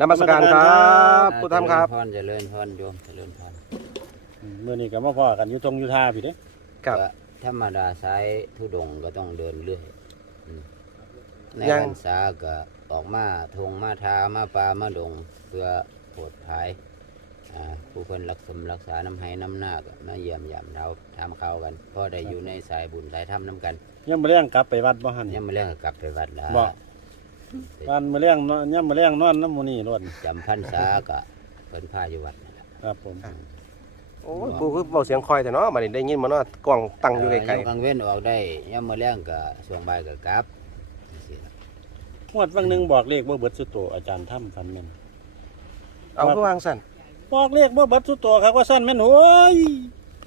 นมัสการครับผู้ทำครับ เจริญพรเจริญพรโยมเจริญพรอืมมื่อนี้ก็มาพ่อกันอยู่ตรงอยู่ท่าพี่เด้ครับก็ธรรมดาสายทุดงค์ก็ต้องเดินเรื่อยอืมในยัง พรรษาก็ออกมาทงมาทามาปลามาดงเพื่อโปรดภายอ่าผู้คนรักสมรักษาน้ำให้น้ำหน้าก็มาเยี่ยมยามเราทำข้าวกันเพราะได้อยู่ในสายบุญสายธรรมน้ำกันย่ำมาเลี้ยงกลับไปวัดบ่หัน ยังไม่เรื่องกลับไปวัดแล้วบ่ วันมาเลี้ยงนอนย่ำมาเลี้ยงนอนน้ำหมูนี่รวดจำพรรษาก็เป็นผ้าอยู่วัดนั่นแหละครับผมโอ้ยปูคือเบาเสียงคอยแต่เนาะมาได้ยินมาเนาะกล้องตั้งอยู่ไกลเยามกลางเว้นออกได้ยังมาเรื่องก็ส่วงบ่ายก็กลับจังซี้ล่ะงวดวันหนึ่งบอกเลขบ่เบิดสุดโตอาจารย์ถ้ำฟันแม่นๆเอาคือวางสั่น บอกเลขบ่เบิดสุดโตครับว่าสั้นแม่นโอ้ย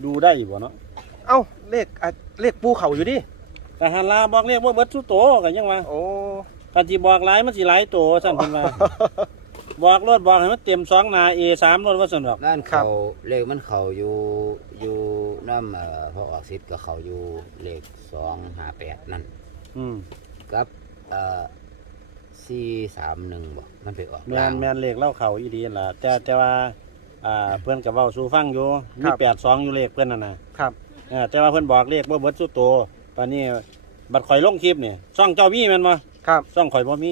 ดูได้บ่เนาะเอ้าเลขอะเลขปูเข่าอยู่ดิแต่หันลาบอกเลขบ่เบิดสุดโตก็ยังว่าโอ้ กันที่บอกหลายมันสิหลายโตสั่นเพิ่นว่าบอกรถบอกให้มันเต็มสองหนา A3 รถว่าซั่นดอกนั่นเขาเลขมันเขาอยู่อยู่น้ำเอ่อพอออกซิดก็เขาอยู่เลขสองห้าแปดนั่นอืมกับเอ่อสี่สามหนึ่งบอกมันไปออกแม่ล่านงแม่นเลขเล่าเขาอีดีล่ะแต่แต่ว่าอ่าเพิ่นก็เว้าสู่ฟังอยู่มี82อยู่เลขเพิ่นน่ะนะครับเออแต่ว่าเพิ่นบอกเลขบ่เบิดสุดโตตอนนี้บัดข่อยลงคลิปนี่ซ่องเจ้ามีแม่นบ่ ครับซ่องข่อยบ่มี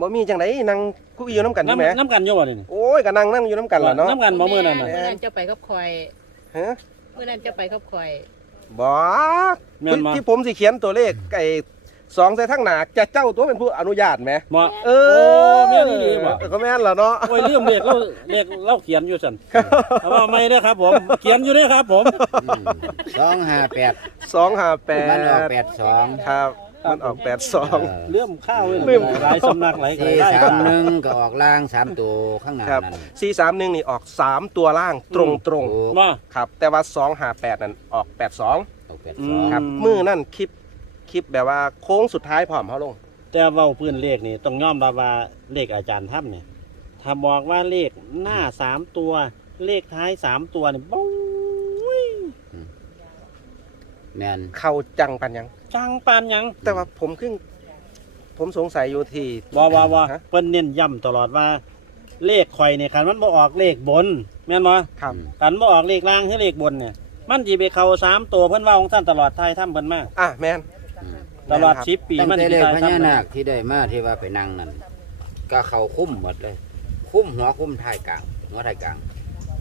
บ่มีจังไดนั่งคุยอยู่น้ำกันอยู่แหมน้ำน้ำกันอยู่บ่นี่โอ้ยก็นั่งนั่งอยู่น้ำกันล่ะเนาะน้ำกันบ่มื้อนั้นน่ะแม่เมื่อนั้นจะไปกับคอยฮะเมื่อนั้นจะไปกับคอยบ่แม่นบ่ที่ผมสิเขียนตัวเลขไอ้สองใส่ทั้งหนาจะเจ้าตัวเป็นผู้อนุญาตไหมบ่เอโอ้อแม่นอีหลีบ่เออก็แม่นล่ะเนาะโอ้ยลืมเลขเราเลขเราเขียนอยู่ซั่นเอาว่าไม่เด้อครับ ผม เขียนอยู่เด้อครับ ผมสองห้าแปดสองห้าแปดมันออกแปดสองครับ มันออกแปดสอง เลื่อมข้าวเว้ยลืมหลายสำนักหลายสี่ได้สามหนึ่งก็ออกล่างสามตัวข้างหน้าครับนั่นสี่สามหนึ่งนี่ออกสามตัวล่างตรงตรงถูก ว่า ๆครับ แต่ว่าสองห้าแปดนั่นออกแปดสองออกแปดอืสอมงครับมือนั่นคลิปคลิปแบบว่าโค้งสุดท้ายพร้อมเขาลง แต่เว้าพื้นเลขนี่ต้องยอมรับว่าเลขอาจารย์ทำเนี่ยถ้าบอกว่าเลขหน้าสามตัว เลขท้ายสามตัวนี่บ้ยแมนเข้าจังปันยัง จังปานหยังแต่ว่าผมขึ้นผมสงสัยอยู่ที่ว่าว่าว่าฮะเพิ่นเน้นย้ำตลอดว่า เลขข่อยเนี่ยคันมันบ่ออกเลขบน แม่นบ่ครับคันบ่ออกเลขล่างให้เลขบนเนี่ย มันสิไปเข้าสามตัวเพิ่นว่าของท่านตลอดท้ายถ้ำเพิ่นมาอะแมนอืมตลอดแม่นครับสิบปีตั้งมันแต่สิเลขตายพถ้ำญาเพิ่นนาคที่ได้มาที่ว่าไปนั่งนั่นก็เขาคุ้มหมดเลย คุ้มหัวคุ้มท้ายกลาง หัวท้ายกลาง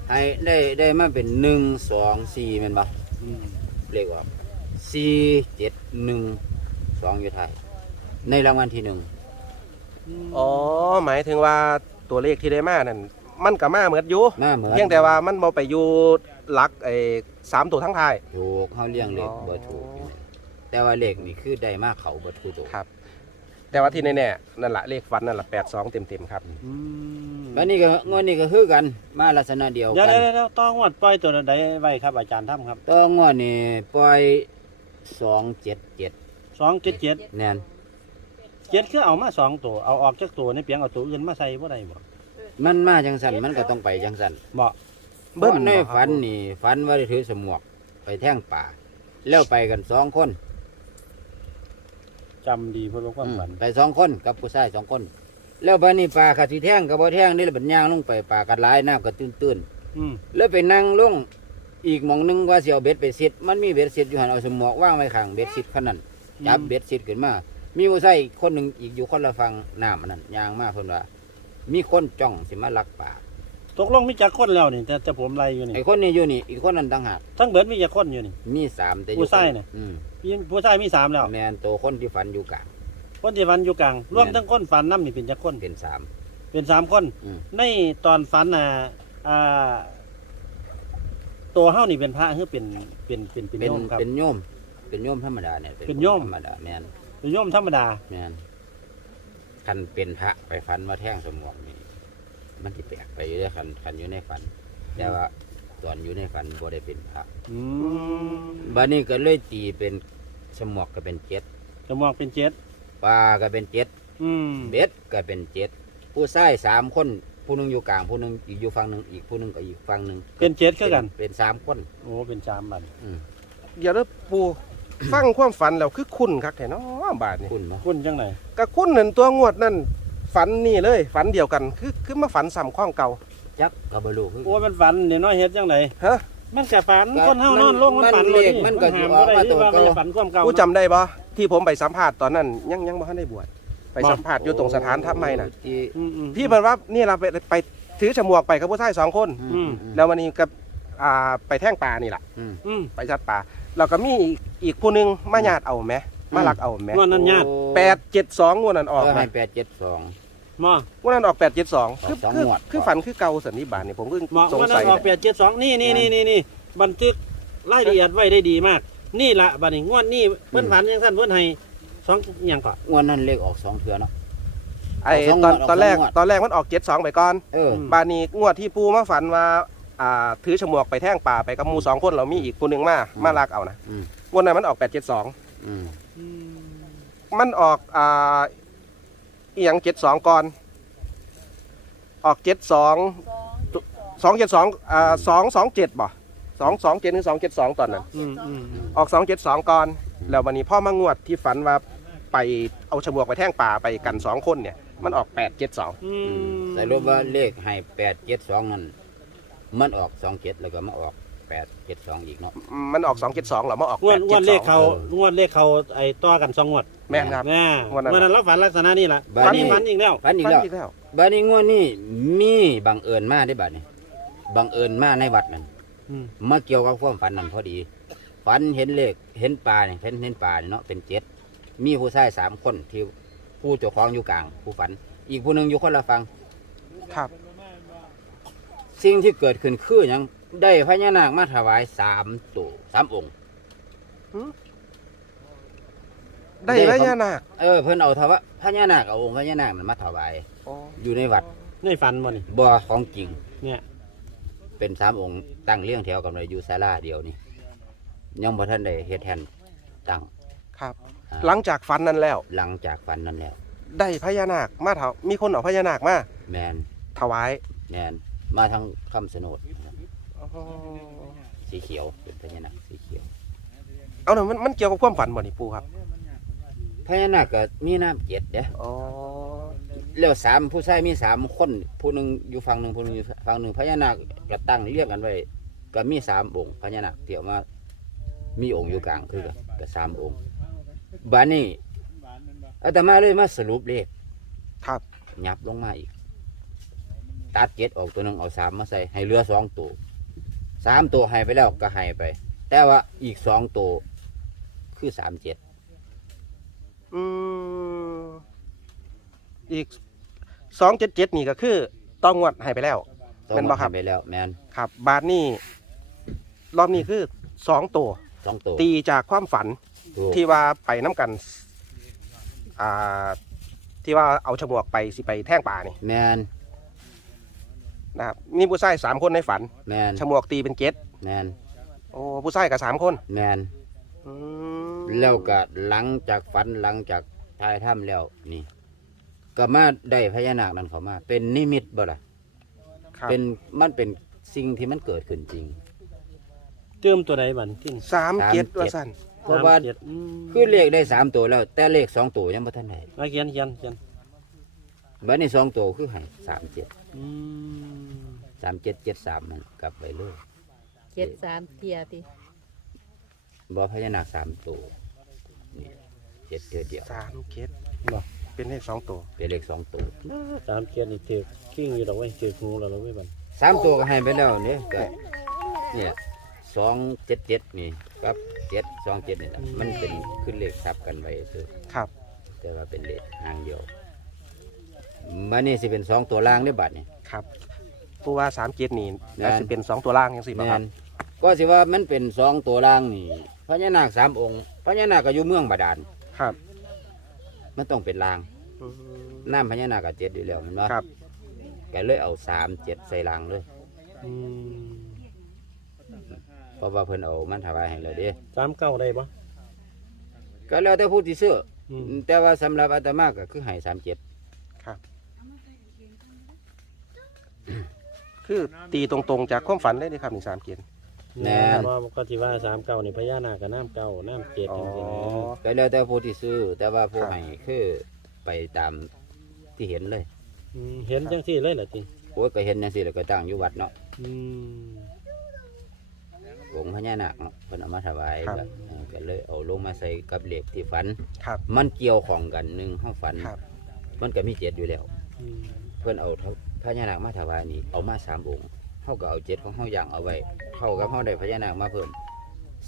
ให้ได้ได้มาเป็นหนึ่งสองสี่แมันบ่อืมเลขออก สี่เจ็ดหนึ่งสองอยู่ท้ายในรางวัลที่หนึ่งอ๋อหมายถึงว่าตัวเลขที่ได้มานั่นมันกับมาเหมือนอยู่มาเหมือนเพียงแต่ว่ามันบ่ไปอยู่หลักไอ้สามตัวทั้งท้าย ถูกเขาเลี้ยงเลขอ๋อ บ่ถูกอยู่นี่แต่ว่าเลขนี่คือได้มาเขาบ่ถูกตัวครับ แต่ว่าที่แน่ๆนั่นแหละเลขฟันนั่นแหละแปดสองเต็มๆครับอืมวันนี้ก็งวดนี้ก็คือกันมาลักษณะเดียวเดี๋ยวกัน เดี๋ยวเดี๋ยวต้องวัดปล่อยตัวใดไว้ครับอาจารย์ถ้ำครับ ต้องงวดนี้ปล่อย สองเจ็ดเจ็ดสองเจ็ดเจ็ดแน่นเจ็ดคือเอามาสองตัวเอาออกจากตัวในเปียงเอาตัวอื่นมาใส่บ่ได้บ่มันมาจังสันมันก็ต้องไปจังสันบ่เบิ้ลพราะในบ่ครับฝันนี่ฝันว่าได้ถือสมวกไปแท่งป่า แล้วไปกันสองคนจำดีเพื่อความฝันอืมไปสองคนกับผู้ชายสองคน แล้วบัดนี้ป่าขาดสีแท่งกับบ่แท่งนี่แหละบัดย่างลงไปป่ากัดหลายน้ำก็ตื้นอืมๆแล้วไปนั่งลง อีกหมองหนึงว่าสิเอาเบ็ดไปซิดมันมีเบ็ดซิดอยู่หันเอาสมวกว่างไว้ข้างเบ็ดซิดขนาดจับเบ็ดซิดขึ้นมา มีผู้ชายอีกคนหนึ่งอีกอยู่คนละฟังน้ำอันนั้นย่างมาเพิ่นว่า มีคนจ้องสิมาลักป่าตกลงมีจักคนแล้วนี่แต่แต่ผมไล่อยู่นี่ไอ้คนนี้อยู่นี่อีกคนนั้นต่างหากทั้งเบิดมีจักคนอยู่นี่ มีสามแต่อผู้ชายน่ะ อืมมีผู้ชายมีสามแล้ว แมนตัวคนที่ฝันอยู่กลาง คนที่ฝันอยู่กลางรวมทั้งคนฝันน้ำนี่เป็นจักคนเป็นสาม เป็นสามคน อืม ในตอนฝันน่ะอ่า ตัวเฮานี่เป็นพระหรือเป็นเป็นเป็นเป็นเป็นโยมครับ เป็นโยม เป็นโยมธรรมดาเนี่ยเป็นโยม ธรรมดาแมนเป็นโยมธรรมดา แมนคันเป็นพระไปฝันว่าแท่งสมองนี่มันที่แปลกไปอยู่ด้วยคันคันอยู่ในฝัน แต่ว่าตอนอยู่ในฝันบ่ได้เป็นพระอืมบัดนี้ก็เลยตีเป็นสมองก็เป็นเจ็ดจมองเป็นเจ็ดปลาก็เป็นเจ็ดอืมเบ็ดก็เป็นเจ็ดผู้ชายสามคน ผู้หนึงอยู่กลางผู้หนึงอีกอยู่ฝั่งหนึ่งอีกผู้หนึงก็อีกฝั่งหนึ่งเป็นเจ็ดคือกัน เป็นสามคนโอ้เป็นสามบันอืมเดี๋ยวเด้อปู ฟังความฝันแล้วคือคุ้นคักแท้เนาะบาทนี่คุณมั้คุณจังไหนก็คุ้นนั่นตัวงวดนั่นฝันนี่เลย ฝันเดียวกัน คือคือมาฝันซ้ำข้องเก่า จักกับบลูคือโอ้ยมันฝันเดี๋ยวน้อยเฮ็ดจังไดฮะ มันก็ฝันก็คนเฮานอนลงมันมันฝันเลขดิมันก็หามอยู่บ่ได้ว่าที่ว่าตัวมันเก่าจะฝันความเก่ากูเนาะจำได้ปะที่ผมไปสัมภาษณ์ตอนนั้นยังยังบ่ทันได้บวช ไปสัมภาษณ์อยู่ตรงสถานทัพไม่น่ะที่อืมอืมพี่มันว่านี่เราไปไปถือฉมวกไปกับผู้ชายสองคน อืมแล้ววันนี้กับอ่าไปแท่งปลานี่แหละอืมอืมไปชัดปลาเราก็มีอีกอีกผู้หนึงมาญาติเอาไหมมาลักเอาไหมงวดนั้นญาติแปดเจ็ดสองงวดนั้นออกเออให้นะแปดเจ็ดสองหมองวดนั้นออกแปดเจ็ดสองคือสองคืองวด คือฝันคือเก่าสันนิบาตนี่ผมก็หมอสงวันนั้สันยออกแปดเจ็ดสองนี่นี่นี่นี่นี่บันทึกรายละเอียดไว้ได้ดีมาก นี่ละบัดนี้งวดนี้เพิ่นฝันยังสั้นเพิ่นให้ สองอหย่างก่อนงวดนั้นเลขออกสองเทือเนาะ ไอ้ออกสองตอนงวดออกตอนแรกสองงวด ตอนแรกมันออกเจ็ดสองไปก่อนเออ บานี้งวดที่ปูมาฝันว่าอ่าถือฉมวกไปแท่งป่าไปกับหมูสองคนเรามีอีกคนหนึ่งมาอืมมาลักเอานะอืม งวดนั้นมันออกแปดเจ็ดสองอืมมันออกอ่าเอียงเจ็ดสองก่อน ออกเจ็ดสองสองเจ็ดสองอ่าสองสองเจ็ดบ่สองสองเจ็ดหรือสองเจ็ดสองตอนนั้น อืมอืมออกสองเจ็ดสองก่อน แล้ววันนี้พ่อมางวดที่ฝันว่า ไปเอาฉมวกไปแท่งป่าไปกันสองคนเนี่ยมันออกแปดเจ็ดสองอืมใส่รูปว่าเลขให้แปดเจ็ดสองนั่นมันออกสองเจ็ดแล้วก็มาออกแปดเจ็ดสองอีกเนาะ มันออกสองเจ็ดสองหรอมาออกงวแปดดงเจ็วดดสเลอขงเขางวดเลขเขาไอ้ต่อกันสองงวดแม่นครับแม่งวดนั้น เมื่อนั้นเราฝันลักษณะนี้ล่ะบ้าฝันนนี้นี้ ฝันอีกแล้วฝันอีกฝันแล้วอีกแล้วบ้านนี้งวดนี้มีบังเอิญมาได้บัดนี้บังเอิญมาในวัดนั่นอืม มาเกี่ยวกับความฝันนั่นพอดีฝันเห็นเลขเห็นปลาเนี่ยเห็นเห็นปลาเนี่ยเนาะเป็นเจ็ด มีผู้ชายสามคนที่ผู้เจ้าของอยู่กลางผู้ฝัน อีกผู้หนึ่งอยู่คนละฟัง ครับ สิ่งที่เกิดขึ้นคือหยังได้พญานาคมาถวายสามตัวสามองค์ ได้พญานาคเออเพิ่นเอาทวะพญานาคเอาองค์พญานาคมันมาถวายอยู่ในวัดในฝันบ่นี่บ่ของจริง เนี่ย เป็นสามองค์ตั้งเรียงแถวกันเลยอยู่ศาลาเดียวนี่ยังบ่ทันได้เฮ็ดแทนตั้งครับอ่า หลังจากฝันนั้นแล้ว หลังจากฝันนั้นแล้ว ได้พญานาคมาเถามีคนเอาพญานาคมาแมนถวายแมนมาทางคำสนดสีเขียวเป็นพญานาคสีเขียวเอาหน่อยมันมันเกี่ยวกับความฝันบ่นี่ปูครับพญานาคก็มีน้ำเจ็ดเด้ออ๋อแล้วสามผู้ชายมีสามคนผู้หนึ่งอยู่ฝั่งหนึ่งผู้หนึ่งอยู่ฝั่งหนึ่งพญานาคก็ตั้งเรียกกันไว้ก็มีสามองค์พญานาคเที่ยวมา มีองค์อยู่กลางคือกันก็สามองค์ บานนี้อาตมาเลยมาสรุปเลขครับ ยับลงมาอีก ตัดเจ็ดออกตัวหนึ่งเอาสามมาใส่ ให้เหลือสองตัวสามตัวให้ไปแล้วก็ให้ไป แต่ว่าอีกสองตัวคือสามเจ็ดอืมอีกสองเจ็ดเจ็ดนี่ก็คือ ต้องงวดให้ไปแล้วแม่นบ่ครับ ให้ไปแล้ว แมนครับ บาทนี่รอบนี้คือสองตัว สองตัวตีจากความฝันถูก ที่ว่าไปน้ำกันอ่าที่ว่าเอาฉมวกไปสิไปแท่งป่านี่แมนนะครับมีผู้ชายสามคนในฝันแมนฉมวกตีเป็นเจ็ดแมนโอ้ผู้ชายกับสามคนแมนอืมแล้วก็หลังจากฝันหลังจากทายถ้ำแล้วนี่ ก็มาได้พญานาคนั้นเขามา เป็นนิมิตบ่ล่ะครับเป็นมันเป็นสิ่งที่มันเกิดขึ้นจริง เติมตัวใดบัดที่สามเจ็ดว่าสั้น เพราะว่าสมจ็ดอืมคือเลขได้สามตัวแล้ว แต่เลขสองตัวยังไม่ทันได้มาเขียนเขียนเขียนบัดนี้สองตัวคือให้สามเจ็ดอืมสามเจ็ดเจ็ดสามมันกลับไปเลยเจ็ดสามเทียติบ่พญานาคสามตัวนี่เจ็ดเทือเดียวสามเจ็ดบ่เป็นเลขสองตัวเป็นเลขสองตัวสามเจ็ดนี่ถือกิ้งอยู่ดอกไว้ถือหูแล้วเราไม่บันสามตัวก็ให้ไปแล้วเนี่ยก็เนี่ยสองเจ็ดเจ็ดนี่กับ เจ็ดสองเจ็ดนี่นะมันเป็นขึ้นเลขทับกันไว้คือครับ แต่ว่าเป็นเลขหางเดียวบัดนี้สิเป็นสองตัวล่างได้อบัดนี่ครับผู้ว่าสามเจ็ดนี่แม่นน่าจะเป็นสองตัวล่างยังสิบ่แม่ครับนก็สิว่ามันเป็นสองตัวล่างนี่พญานาคสามองค์พญานาคก็อยู่เมืองบาดาลครับมันต้องเป็นล่างอืมน้ำพญานาคก็เจ็ดอยู่แล้วแมันว่าครับก็เลยเอาสามเจ็ดใส่ล่างเลย อืม เพราะว่าเพิ่นเอามันถวายให้แล้วเด้สามเก้าได้ปะก็แล้วแต่ผู้ที่ซื้ออือมแต่ว่าสำหรับอาตมาก็คือให้สามเจ็ดคือตีตรงๆจากความฝันเลยนี่ครับนี่สามเจ็ดแม่นว่าก็ที่ว่าสามเก้านี่พญานาคกับน้ำเก้าน้ำเจ็ดอ๋อ จริงๆนะก็แล้วแต่ผู้ที่ซื้อ แต่ว่าผู้ครับ ให้คือไปตามทที่เห็นเลยอืมเห็นจังซี่เลยเหรอติโอ้ยก็เห็นจังซี่แล้วก็ตั้งอยู่วัดเนาะอืม องค์พญานาคเนาะเพิ่นเอามาถวายครับ ก็เออก็เลยเอาลงมาใส่กับเหล็กที่ฝัน ครับมันเกี่ยวของกันหนึ่งเฮาฝัน ครับมันก็มีเจ็ดอยู่แล้ว อืมเพิ่นเอาพญานาคมาถวายนี่เอามาสามองค์เฮาก็เอาเจ็ดของเฮาอย่างเอาไว้เท่ากับเฮาได้พญานาคมาเพิ่ม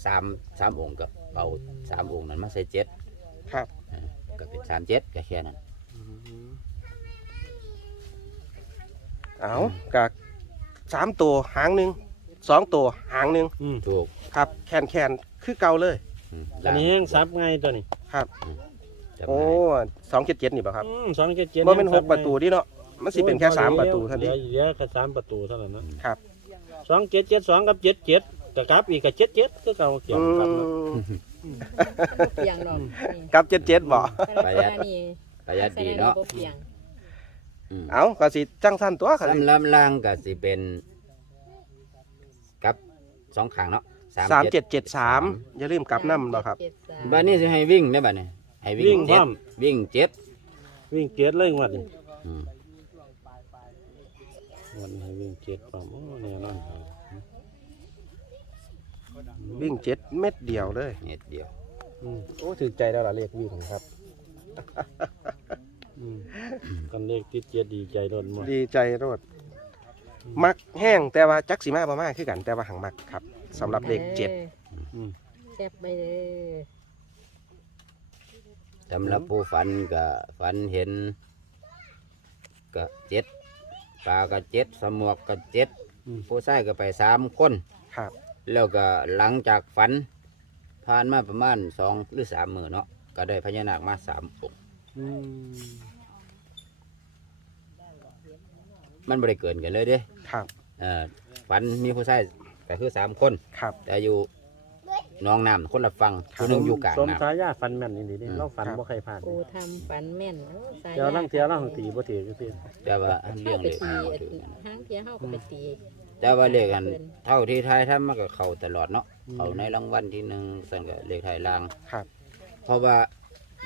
สามสามองค์กับเอาสามองค์นั้นมาใส่เจ็ดครับเออก็เป็นสามเจ็ดก็แค่นั้นเอากะสามตัวหางหนึ่ง สองตัวหางหนึ่งอืมถูกครับแคนแคนคือเก่าเลยอืมอันนี้ยังซับง่ายตัวนี้ครับ จำโอ้ได้สองเจ็ดเจ็ดนี่ป่ะครับอืมสองเจ็ดเจ็ดว่าเป็นหกประตูดิเนาะมันสิเป็นแค่สามประตูเท่านี้เดี๋ยวเดี๋ยวแค่สามประตูเท่านั้นนะครับ สองเจ็ดเจ็ดสองกับเจ็ดเจ็ดกับกลับอีกกับเจ็ดเจ็ดก็เก่าเกี่ยวอืกันเนาะมเปียงดอกนี่กับเจ็ดเจ็ดบ่แต่ละนี่ประหยัดแสดีดงว่าเนาะบ่เปียงอืม เอาก็สิจังสั้นตัวครับสำหรับล่างก็สิเป็นกับ สองขางเนาะสามเจ็ดเจ็ดสามอย่าลืมกลับน้ำบ่ครับ เจ็ดสามบ้านนี้สิให้วิ่งได้บ้านนี้ให้วิ่วิ่งงพเจ็ร้ดอมวิ่งเจ็ดวิ่งเจ็ดเลยงวัดนี้อืมวันนี้ให้วิ่งเจ็ดพร้อมโอ้แน่นอนครับวิ่งเจ็ดเม็ดเดียวเลยเม็ดเดียวอืมโอ้ถือใจแล้วล่ะเลขวิ่งครับ อืมกันเลขติดเจ็ดดีใจรถหมดดีใจโรด มักแห้งแต่ว่าจักสีมาประมาคือกัน แต่ว่าหังมักครับสำหรับเลขเจ็ดอืมแซ่บไปเลยสำหรับผู้ฝันก็ฝันเห็นก็เจ็ดปลาก็เจ็ดสมวกก็เจ็ดอืม ผู้ชายก็ไปสามคน ครับ แล้วก็หลังจากฝัน ผ่านมาประมาณสองหรือสามมือเนาะก็ได้พญานาคมาสามองค์อืม มันบริเกินกันเลยเด้ครับเอ่อฝันมีผู้ชายก็คือสามคน ครับ แต่อยู่หน้องน้ำคนละฟังคนหนึงอยู่กลางสมน้ฉายาฟันแม่นนี่ดีอืม เราฟันครับบ่เคยผ่านปูทำฝันแม่นโอ้สายเดี๋ยวลังเทียวเราตีบ่ตีก็ตีำแต่ว่าอันเรื่เข้าองไปเล็กตีบ่ถือกันห้างเทียเข้าก็ไปตีแต่ว่าเลขกันเท่าที่ไทยถ้ามันก็เข้าตลอดเนาะเข้าในรางวัลที่หนึ่งสั่นก็เลขไทยลาง ครับ เพราะว่า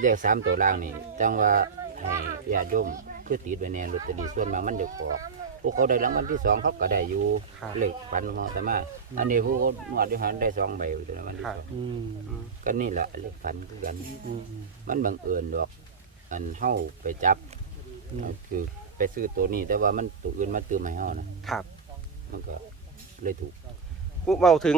เลขสามตัวล่างนี่จังว่าให้ญาติโยม คือติดไว้ในลอตเตอรี่ส่วนมากมันเดือดออกพวกเขาได้รางวัลที่สองเขาก็ได้อยู่ครับเลขฝันของเขาแต่มาอันนี้ผู้เขาหนวดอยู่หันได้สองใบอยู่แต่รางวัลที่ครับสองอืมอืมก็นี่แหละเลขฝันคือกันอืมอืมมันบังเอิญดอกอันเฮาไปจับอืมคือไปซื้อตัวนี้ แต่ว่ามันตัวอื่นมาเติมให้เฮานะครับมันก็เลยถูก ผู้เบาถึง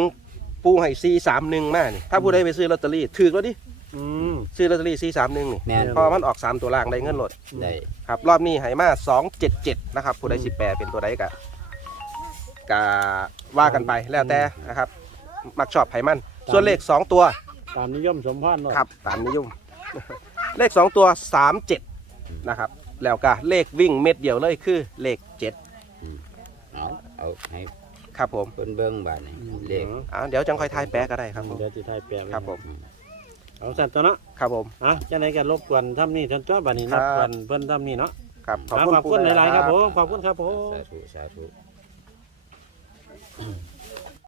ปูไห่ซีสามหนึ่งมานี่ถ้าผู้ใดไปซื้อลอตเตอรี่ถือแล้วดิ อืมซื้อลอตเตอรี่ซีสามหนึ่งนี่แม่น พอมันออกสามตัวล่างได้เงินหลดได้ครับ รอบนี้ไหมาสองเจ็ดเจ็ดนะครับผู้ใดสิแปรเป็นตัวใดกะกะว่ากันไปแล้วแต่นะครับ มักชอบไผมัน ส่วนเลขสองตัว ตามนิยมสมพรเนาะครับตามนิยม เลขสองตัวสามเจ็ดนะครับ แล้วก็เลขวิ่งเม็ดเดียวเลยคือเลขเจ็ดเอาเอาให้ครับผมเพิ่นเบิ่งบาดนี้เลขอ่าเดี๋ยวจังค่อยทายแปะก็ได้ครับผมเดี๋ยวสิทายแปลงครับผม เอาสั่นตัวเนาะครับผมอะจังไดก็รบกวนทำนี่ท่านตัวบัดนี้ครันับบกวนเพิ่นทำนี่เนาะครับขอบคุณหลายๆครับผมขอบคุณครับผมสาธุสาธุ